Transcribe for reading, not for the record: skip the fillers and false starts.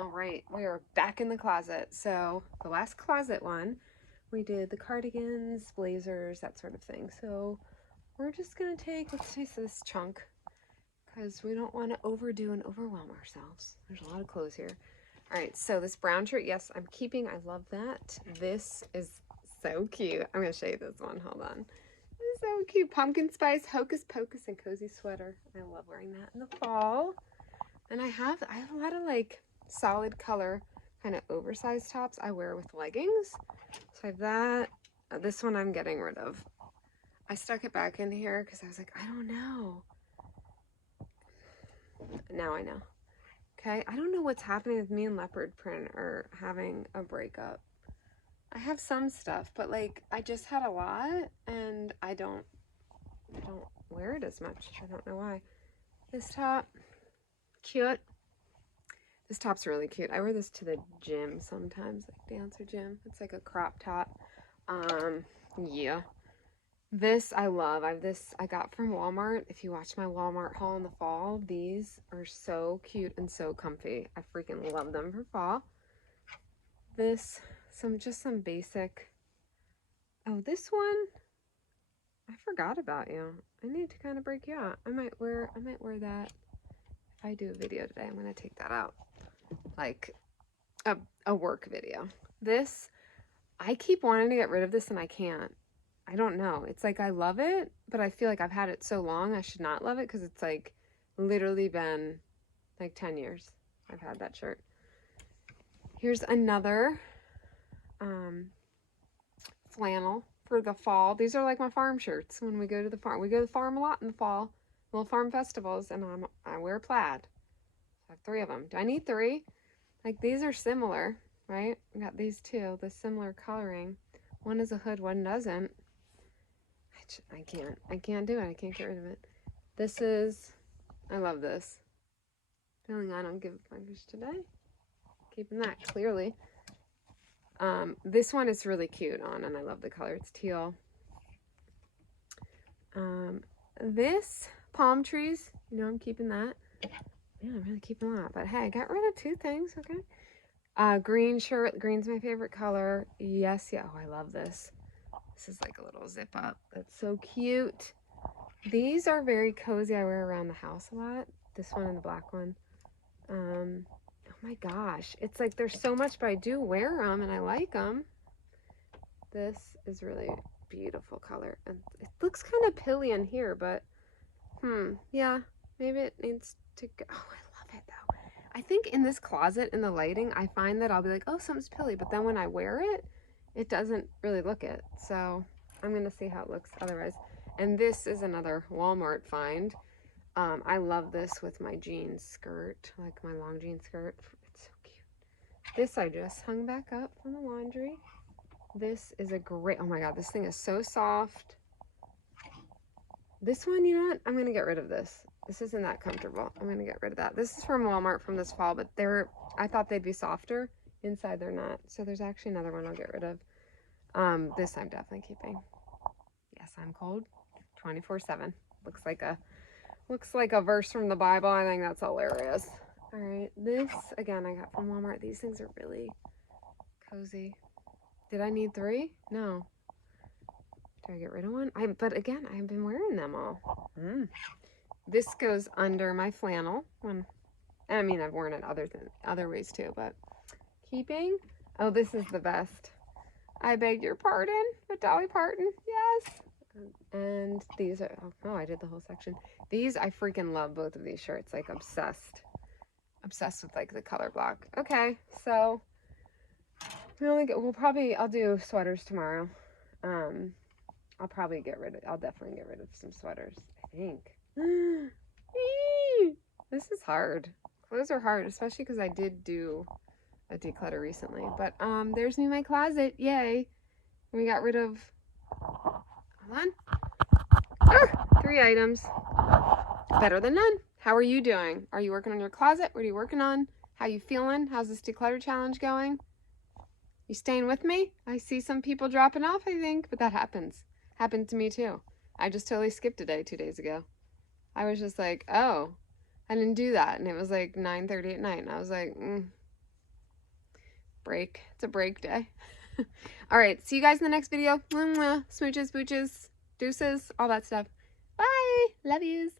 All right, we are back in the closet. So the last closet one, we did the cardigans, blazers, that sort of thing. So we're just gonna let's taste this chunk because we don't want to overdo and overwhelm ourselves. There's a lot of clothes here. All right, so this brown shirt, yes, I'm keeping. I love that. This is so cute. I'm gonna show you this one. Hold on. This is so cute. Pumpkin spice, hocus pocus, and cozy sweater. I love wearing that in the fall. And I have a lot of like solid color kind of oversized tops I wear with leggings. So I have that. This one I'm getting rid of. I stuck it back in here because I was like, I don't know. Now I know. Okay, I don't know what's happening with me and leopard print or having a breakup. I have some stuff, but like I just had a lot and I don't wear it as much. I don't know why. This top, cute. This top's really cute. I wear this to the gym sometimes, like dance or gym. It's like a crop top. Yeah. This I love. I got from Walmart. If you watch my Walmart haul in the fall, these are so cute and so comfy. I freaking love them for fall. This, some basic. Oh, this one, I forgot about you. I need to kind of break you out. I might wear that if I do a video today. I'm gonna take that out. Like a work video. This, I keep wanting to get rid of this and I can't. I don't know. It's like I love it, but I feel like I've had it so long I should not love it because it's like literally been like 10 years I've had that shirt. Here's another flannel for the fall. These are like my farm shirts when we go to the farm. We go to the farm a lot in the fall, little farm festivals, and I wear plaid. I have 3 of them. Do I need 3? Like these are similar, right? I got these 2, the similar coloring. One is a hood, one doesn't. I can't do it. I can't get rid of it. This is, I love this. Feeling I don't give a fuckers today. Keeping that clearly. This one is really cute on, and I love the color. It's teal. This palm trees, I'm keeping that. Man, I'm really keeping a lot. But hey, I got rid of 2 things. Okay. Green shirt. Green's my favorite color. Yes, yeah. Oh, I love this. This is like a little zip up. That's so cute. These are very cozy. I wear around the house a lot. This one and the black one. Oh my gosh. It's like there's so much, but I do wear them and I like them. This is really beautiful color. And it looks kind of pilly in here, but yeah, maybe it needs to go. Oh, I love it though. I think in this closet, in the lighting, I find that I'll be like, oh, something's pilly. But then when I wear it, it doesn't really look it. So I'm going to see how it looks otherwise. And this is another Walmart find. I love this with my jean skirt, like my long jean skirt. It's so cute. This I just hung back up from the laundry. This is a great, oh my God, this thing is so soft. This one, you know what? I'm going to get rid of this. This isn't that comfortable. I'm going to get rid of that. This is from Walmart from this fall, but I thought they'd be softer. Inside they're not. So there's actually another one I'll get rid of. This I'm definitely keeping. Yes, I'm cold 24/7. Looks like a verse from the Bible. I think that's hilarious. All right, this again I got from Walmart. These things are really cozy. Did I need 3? No. Did I get rid of one? But again, I've been wearing them all. This goes under my flannel. I mean, I've worn it other ways too, but keeping. Oh, this is the best. I beg your pardon, but Dolly Parton, yes. And these are, oh, I did the whole section. These, I freaking love both of these shirts, like obsessed. Obsessed with like the color block. Okay, so I'll do sweaters tomorrow. I'll definitely get rid of some sweaters, I think. This is hard. Clothes are hard, especially because I did do a declutter recently. But there's me in my closet. Yay. We got rid of, hold on. 3 items. Better than none. How are you doing? Are you working on your closet? What are you working on? How you feeling? How's this declutter challenge going? You staying with me? I see some people dropping off, I think, but that happens. Happened to me too. I just totally skipped a day 2 days ago. I was just like, oh, I didn't do that. And it was like 9:30 at night. And I was like, break. It's a break day. All right, see you guys in the next video. Smooches, smooches, deuces, all that stuff. Bye. Love yous.